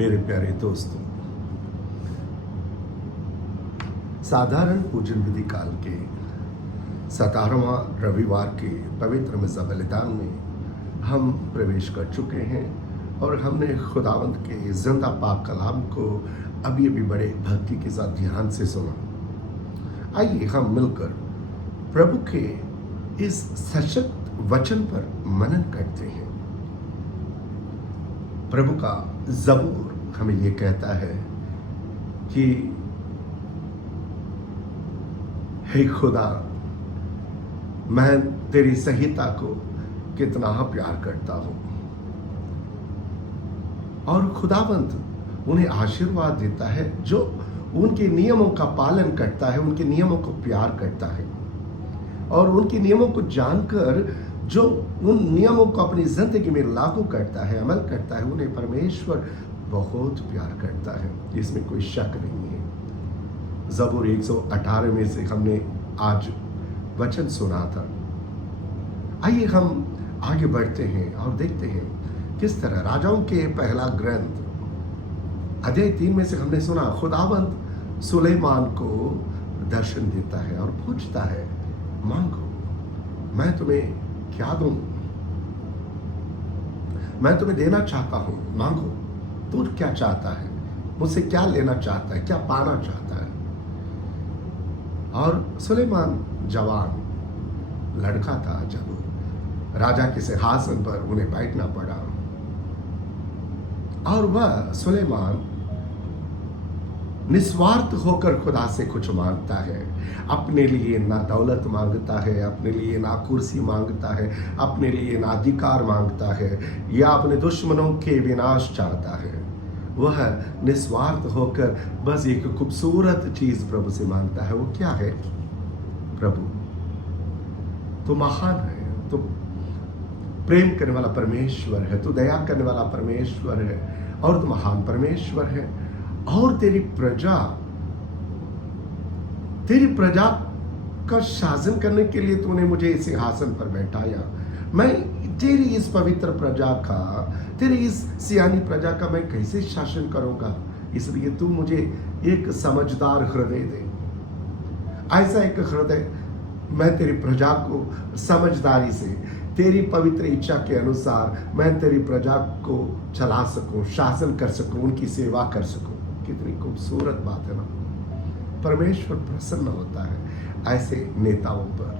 मेरे प्यारे दोस्तों, साधारण पूजन विधि काल के 17वां रविवार के पवित्र मिज़ा बलिदान में हम प्रवेश कर चुके हैं और हमने खुदावंद के जिंदा पाक कलाम को अभी बड़े भक्ति के साथ ध्यान से सुना। आइए हम मिलकर प्रभु के इस सशक्त वचन पर मनन करते हैं। प्रभु का ज़बूर हमें ये कहता है कि हे खुदा, मैं तेरी संहिता को कितना प्यार करता हूं। और खुदावंत उन्हें आशीर्वाद देता है जो उनके नियमों का पालन करता है, उनके नियमों को प्यार करता है और उनके नियमों को जानकर जो उन नियमों को अपनी जिंदगी में लागू करता है, अमल करता है, उन्हें परमेश्वर बहुत प्यार करता है। इसमें कोई शक नहीं है। ज़बूर 118 में से हमने आज वचन सुना था। आइए हम आगे बढ़ते हैं और देखते हैं किस तरह राजाओं के पहला ग्रंथ अध्याय 3 में से हमने सुना, खुदावंत सुलेमान को दर्शन देता है और पूछता है, मांगो, मैं तुम्हें क्या दूं? मैं तुम्हें देना चाहता हूं, मांगो। तू क्या चाहता है? मुझसे क्या लेना चाहता है? क्या पाना चाहता है? और सुलेमान जवान लड़का था जब राजा के सिंहासन पर उन्हें बैठना पड़ा और वह सुलेमान निस्वार्थ होकर खुदा से कुछ मांगता है। अपने लिए ना दौलत मांगता है, अपने लिए ना कुर्सी मांगता है, अपने लिए ना अधिकार मांगता है या अपने दुश्मनों के विनाश चाहता है। वह निस्वार्थ होकर बस एक खूबसूरत चीज प्रभु से मांगता है। वो क्या है? प्रभु, तू महान है, तू प्रेम करने वाला परमेश्वर है, तू दया करने वाला परमेश्वर है और तू महान परमेश्वर है और तेरी प्रजा का शासन करने के लिए तूने मुझे इस सिंहासन पर बैठाया। मैं तेरी इस पवित्र प्रजा का, तेरी इस सियानी प्रजा का मैं कैसे शासन करूंगा? इसलिए तू मुझे एक समझदार हृदय दे, ऐसा एक हृदय मैं तेरी प्रजा को समझदारी से तेरी पवित्र इच्छा के अनुसार मैं तेरी प्रजा को चला सकूं, शासन कर सकूं, उनकी सेवा कर सकूं। कितनी खूबसूरत बात है ना। परमेश्वर प्रसन्न होता है ऐसे नेताओं पर,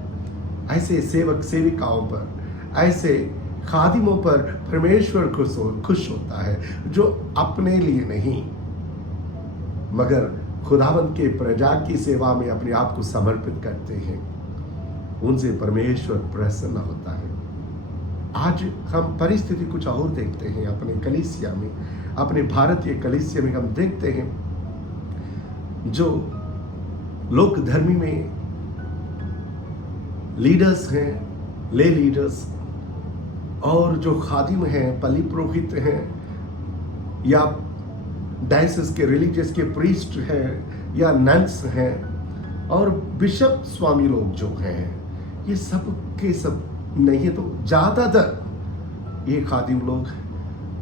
ऐसे सेवक सेविकाओं पर, ऐसे खादिमों पर। परमेश्वर खुश होता है जो अपने लिए नहीं मगर खुदावंत के प्रजा की सेवा में अपने आप को समर्पित करते हैं, उनसे परमेश्वर प्रसन्न होता है। आज हम परिस्थिति कुछ और देखते हैं अपने कलीसिया में, अपने भारतीय कलीसिया में हम देखते हैं जो लोक धर्मी में लीडर्स हैं, ले लीडर्स और जो खादिम हैं, पली पुरोहित हैं या डायसिस के रिलीजियस के प्रीस्ट हैं या नन्स हैं और बिशप स्वामी लोग जो हैं, ये सब के सब नहीं है तो ज्यादातर ये खादिम लोग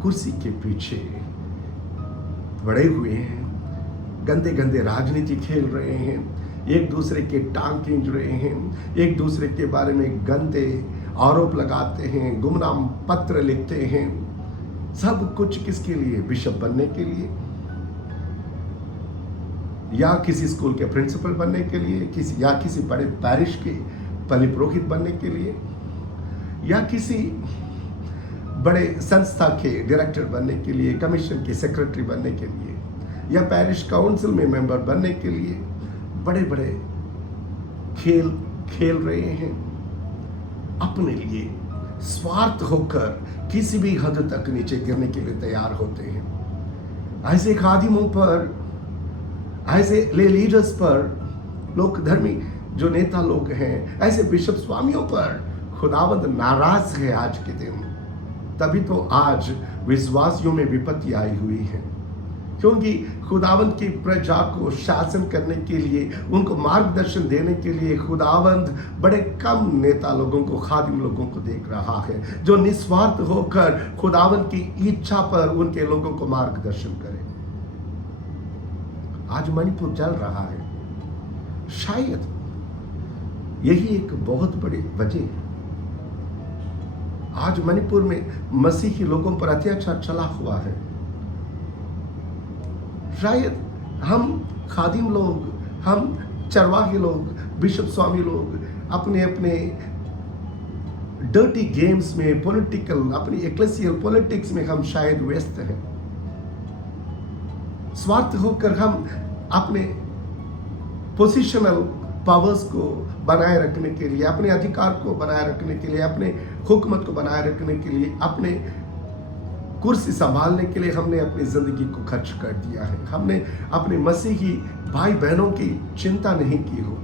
कुर्सी के पीछे पड़े हुए हैं, गंदे गंदे राजनीति खेल रहे हैं, एक दूसरे के टांग खींच रहे हैं, एक दूसरे के बारे में गंदे आरोप लगाते हैं, गुमनाम पत्र लिखते हैं। सब कुछ किसके लिए? बिशप बनने के लिए या किसी स्कूल के प्रिंसिपल बनने के लिए, किसी बड़े पैरिश के पलिपुरोहित बनने के लिए या किसी बड़े संस्था के डायरेक्टर बनने के लिए, कमीशन के सेक्रेटरी बनने के लिए या पैरिश काउंसिल में मेंबर बनने के लिए बड़े बड़े खेल खेल रहे हैं। अपने लिए स्वार्थ होकर किसी भी हद तक नीचे गिरने के लिए तैयार होते हैं। ऐसे खादिमों पर, ऐसे ले लीडर्स पर, लोक धर्मी जो नेता लोग हैं, ऐसे बिशप स्वामियों पर खुदावंत नाराज है आज के दिन। तभी तो आज विश्वासियों में विपत्ति आई हुई है। क्योंकि खुदावंद की प्रजा को शासन करने के लिए, उनको मार्गदर्शन देने के लिए खुदावंद बड़े कम नेता लोगों को, खादिम लोगों को देख रहा है जो निस्वार्थ होकर खुदावंद की इच्छा पर उनके लोगों को मार्गदर्शन करे। आज मणिपुर जल रहा है, शायद यही एक बहुत बड़ी वजह है। आज मणिपुर में मसीही लोगों पर अत्याचार चला हुआ है। शायद हम खादिम लोग, हम चरवाहे लोग, बिशप स्वामी लोग अपने अपने डर्टी गेम्स में, पॉलिटिकल, अपनी एक्लेसियल पॉलिटिक्स में हम शायद व्यस्त हैं। स्वार्थ होकर हम अपने पोजिशनल पावर्स को बनाए रखने के लिए, अपने अधिकार को बनाए रखने के लिए, अपने हुकूमत को बनाए रखने के लिए, अपने कुर्सी संभालने के लिए हमने अपनी जिंदगी को खर्च कर दिया है। हमने अपने मसीही भाई बहनों की चिंता नहीं की हो,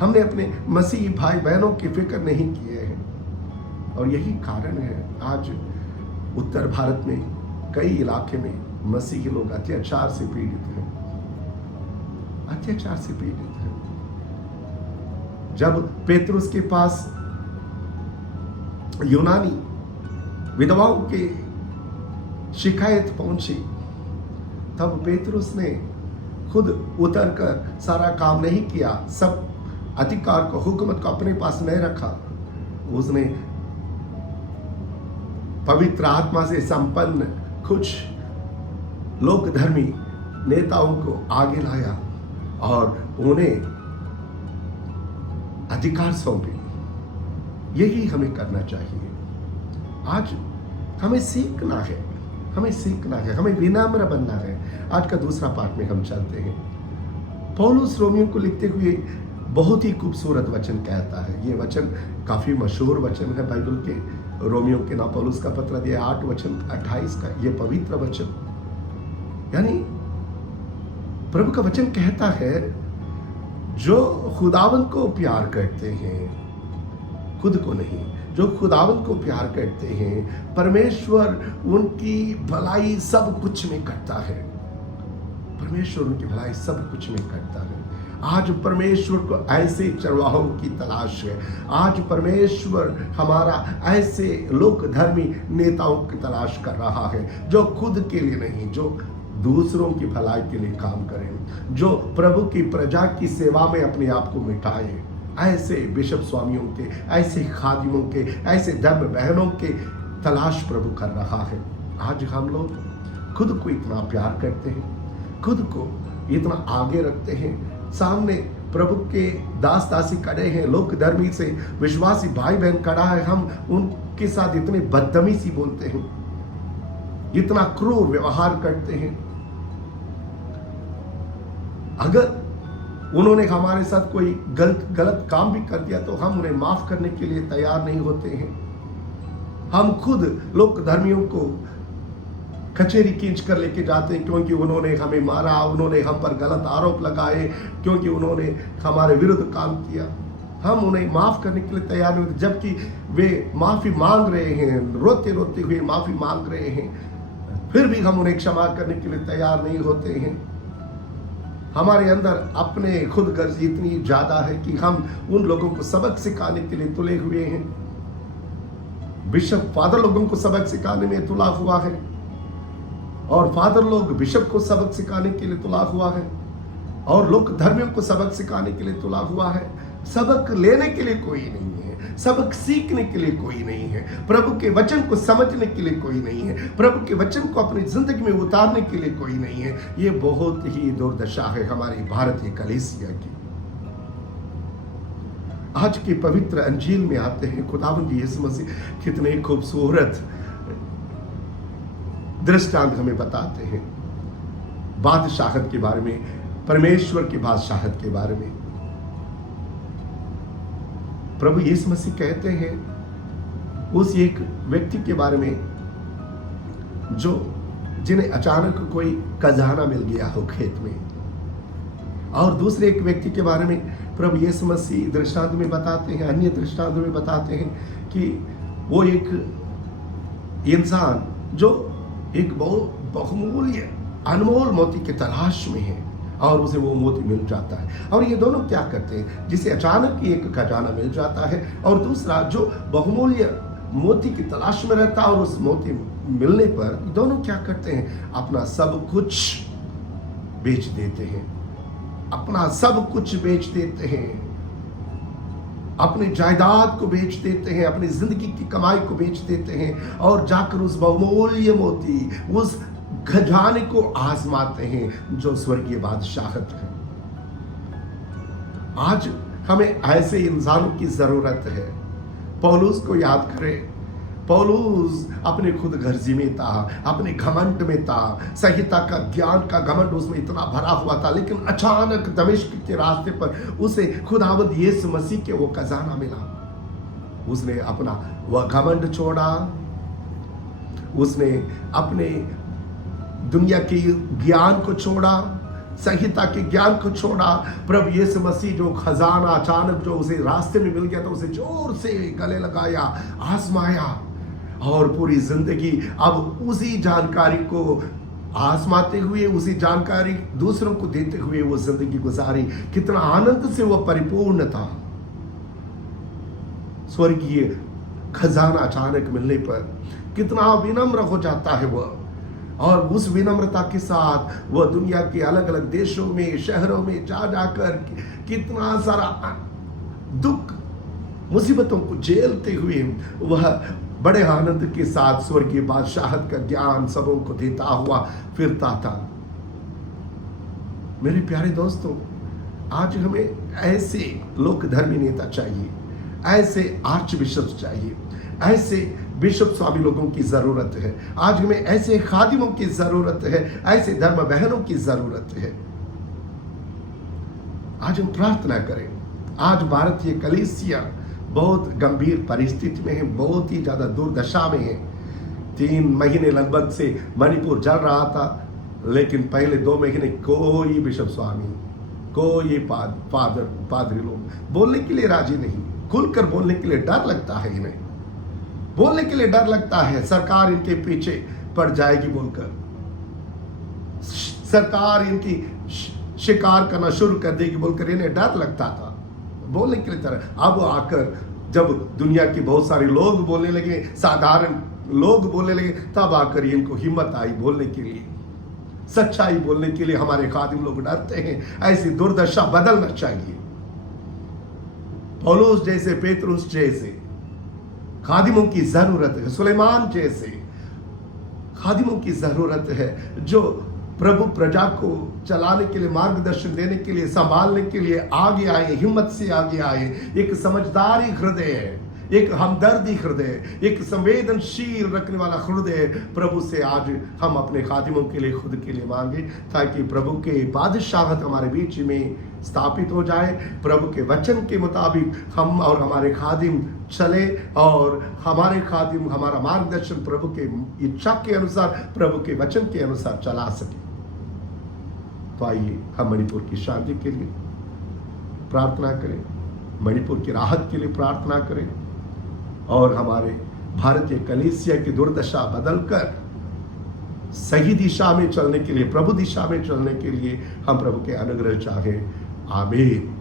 हमने अपने मसीही भाई बहनों की फिक्र नहीं किए हैं। और यही कारण है आज उत्तर भारत में कई इलाके में मसीही लोग अत्याचार से पीड़ित हैं, अत्याचार से पीड़ित हैं। जब पेतरुस के पास यूनानी विधवाओं की शिकायत पहुंची, तब पेतरुस ने खुद उतरकर सारा काम नहीं किया, सब अधिकार को, हुकूमत को अपने पास नहीं रखा। उसने पवित्र आत्मा से संपन्न कुछ लोक धर्मी नेताओं को आगे लाया और उन्हें अधिकार सौंपे। यही हमें करना चाहिए। आज हमें सीखना है, हमें सीखना है, हमें विनम्र बनना है। आज का दूसरा पार्ट में हम चलते हैं। पौलुस रोमियो को लिखते हुए बहुत ही खूबसूरत वचन कहता है। ये वचन काफी मशहूर वचन है बाइबल के, रोमियो के ना पौलुस का पत्र दिया 8 वचन 28 का ये पवित्र वचन, यानी प्रभु का वचन कहता है जो खुदावंद को प्यार करते हैं, खुद को नहीं, जो खुदावंद को प्यार करते हैं, परमेश्वर उनकी भलाई सब कुछ में करता है। परमेश्वर उनकी भलाई सब कुछ में करता है। आज परमेश्वर को ऐसे चरवाहों की तलाश है। आज परमेश्वर हमारा ऐसे लोक धर्मी नेताओं की तलाश कर रहा है जो खुद के लिए नहीं, जो दूसरों की भलाई के लिए काम करें, जो प्रभु की प्रजा की सेवा में अपने आप को मिटाएं। ऐसे बिशप स्वामियों के, ऐसे खादिमों के, ऐसे धर्म बहनों के तलाश प्रभु कर रहा है। आज हम लोग खुद को इतना प्यार करते हैं, खुद को इतना आगे रखते हैं, सामने प्रभु के दास दासी खड़े हैं, लोक धर्मी से विश्वासी भाई बहन खड़ा है, हम उनके साथ इतने बदतमीजी बोलते हैं, इतना क्रूर व्यवहार करते हैं। अगर उन्होंने हमारे साथ कोई गलत काम भी कर दिया तो हम उन्हें माफ करने के लिए तैयार नहीं होते हैं। हम खुद लोक धर्मियों को कचहरी खींच कर लेके जाते हैं क्योंकि उन्होंने हमें मारा, उन्होंने हम पर गलत आरोप लगाए, क्योंकि उन्होंने हमारे विरुद्ध काम किया। हम उन्हें माफ करने के लिए तैयार नहीं होते, जबकि वे माफी मांग रहे हैं, रोते रोते हुए माफी मांग रहे हैं, फिर भी हम उन्हें क्षमा करने के लिए तैयार नहीं होते हैं। हमारे अंदर अपने खुद गर्ज इतनी ज्यादा है कि हम उन लोगों को सबक सिखाने के लिए तुले हुए हैं। बिशप फादर लोगों को सबक सिखाने में तुला हुआ है और फादर लोग बिशप को सबक सिखाने के लिए तुला हुआ है और लोक धर्मियों को सबक सिखाने के लिए तुला हुआ है। सबक लेने के लिए कोई नहीं है, सबक सीखने के लिए कोई नहीं है, प्रभु के वचन को समझने के लिए कोई नहीं है, प्रभु के वचन को अपनी जिंदगी में उतारने के लिए कोई नहीं है। ये बहुत ही दुर्दशा है हमारी भारतीय कलीसिया की। आज की पवित्र अंजील में आते हैं, खुदावंद यीशु मसीह कितने खूबसूरत दृष्टांत हमें बताते हैं बादशाहत के बारे में, परमेश्वर की बादशाहत के बारे में। प्रभु यीशु मसीह कहते हैं उस एक व्यक्ति के बारे में जो जिन्हें अचानक कोई खजाना मिल गया हो खेत में, और दूसरे एक व्यक्ति के बारे में प्रभु यीशु मसीह दृष्टांत में बताते हैं, अन्य दृष्टांत में बताते हैं कि वो एक इंसान जो एक बहुत बहुमूल्य अनमोल मोती की तलाश में है और उसे वो मोती मिल जाता है। और ये दोनों क्या करते हैं, जिसे अचानक ही एक खजाना मिल जाता है और दूसरा जो बहुमूल्य मोती की तलाश में रहता है और उस मोती मिलने पर दोनों क्या करते हैं, अपना सब कुछ बेच देते हैं, अपना सब कुछ बेच देते हैं, अपनी जायदाद को बेच देते हैं, अपनी जिंदगी की कमाई को बेच देते हैं और जाकर उस बहुमूल्य मोती, उस खजाने को आजमाते हैं जो स्वर्गीय बादशाहत है। आज हमें ऐसे इंसानों की जरूरत है। पौलुस को याद करें, पौलुस अपने खुद गर्जी में था, अपने घमंड में था, संहिता का ज्ञान का घमंड उसमें इतना भरा हुआ था, लेकिन अचानक दमिश्क के रास्ते पर उसे खुदावंद यीशु मसीह के वो खजाना मिला। उसने अपना वह घमंड छोड़ा, उसने अपने दुनिया के ज्ञान को छोड़ा, संहिता के ज्ञान को छोड़ा। प्रभु यीशु मसीह जो खजाना अचानक जो उसे रास्ते में मिल गया था, उसे जोर से गले लगाया, आजमाया और पूरी जिंदगी अब उसी जानकारी को आजमाते हुए, उसी जानकारी दूसरों को देते हुए वो जिंदगी गुजारी। कितना आनंद से वह परिपूर्ण था। स्वर्गीय खजाना अचानक मिलने पर कितना विनम्र हो जाता है वह, और उस विनम्रता के साथ वह दुनिया के अलग अलग देशों में, शहरों में जा जाकर कितना सारा दुख मुसीबतों को झेलते हुए वह बड़े आनंद के साथ स्वर्गीय बादशाहत का ज्ञान सबों को देता हुआ फिरता था। मेरे प्यारे दोस्तों, आज हमें ऐसे लोक धर्मी नेता चाहिए, ऐसे आर्च बिशप चाहिए, ऐसे बिशप स्वामी लोगों की जरूरत है। आज हमें ऐसे खादिमों की जरूरत है, ऐसे धर्म बहनों की जरूरत है। आज हम प्रार्थना करें। आज भारतीय कलीसिया बहुत गंभीर परिस्थिति में है, बहुत ही ज्यादा दुर्दशा में है। 3 महीने लगभग से मणिपुर जल रहा था, लेकिन पहले 2 महीने कोई बिशप स्वामी, कोई पादरी लोग बोलने के लिए राजी नहीं, खुलकर बोलने के लिए डर लगता है। इन्हें बोलने के लिए डर लगता है, सरकार इनके पीछे पड़ जाएगी बोलकर, सरकार इनकी शिकार करना शुरू कर देगी बोलकर इन्हें डर लगता था बोलने के लिए तरह। अब आकर जब दुनिया के बहुत सारे लोग बोलने लगे, साधारण लोग बोलने लगे, तब आकर इनको हिम्मत आई बोलने के लिए, सच्चाई बोलने के लिए। हमारे खादिम लोग डरते हैं। ऐसी दुर्दशा बदलना चाहिए। पौलुस जैसे, पेतरुस जैसे खादिमों की जरूरत है, सुलेमान जैसे खादिमों की जरूरत है, जो प्रभु प्रजा को चलाने के लिए, मार्गदर्शन देने के लिए, संभालने के लिए आगे आए, हिम्मत से आगे आए। एक समझदारी हृदय, एक हमदर्दी हृदय, एक संवेदनशील रखने वाला हृदय प्रभु से आज हम अपने खादिमों के लिए, खुद के लिए मांगे, ताकि प्रभु के बादशाहत हमारे बीच में स्थापित हो जाए। प्रभु के वचन के मुताबिक हम और हमारे खादिम चले और हमारे खादिम हमारा मार्गदर्शन प्रभु के इच्छा के अनुसार, प्रभु के वचन के अनुसार चला सके। तो आइए हम मणिपुर की शांति के लिए प्रार्थना करें, मणिपुर की राहत के लिए प्रार्थना करें और हमारे भारतीय कलीसिया की दुर्दशा बदलकर सही दिशा में चलने के लिए, प्रभु दिशा में चलने के लिए हम प्रभु के अनुग्रह चाहें। आमीन।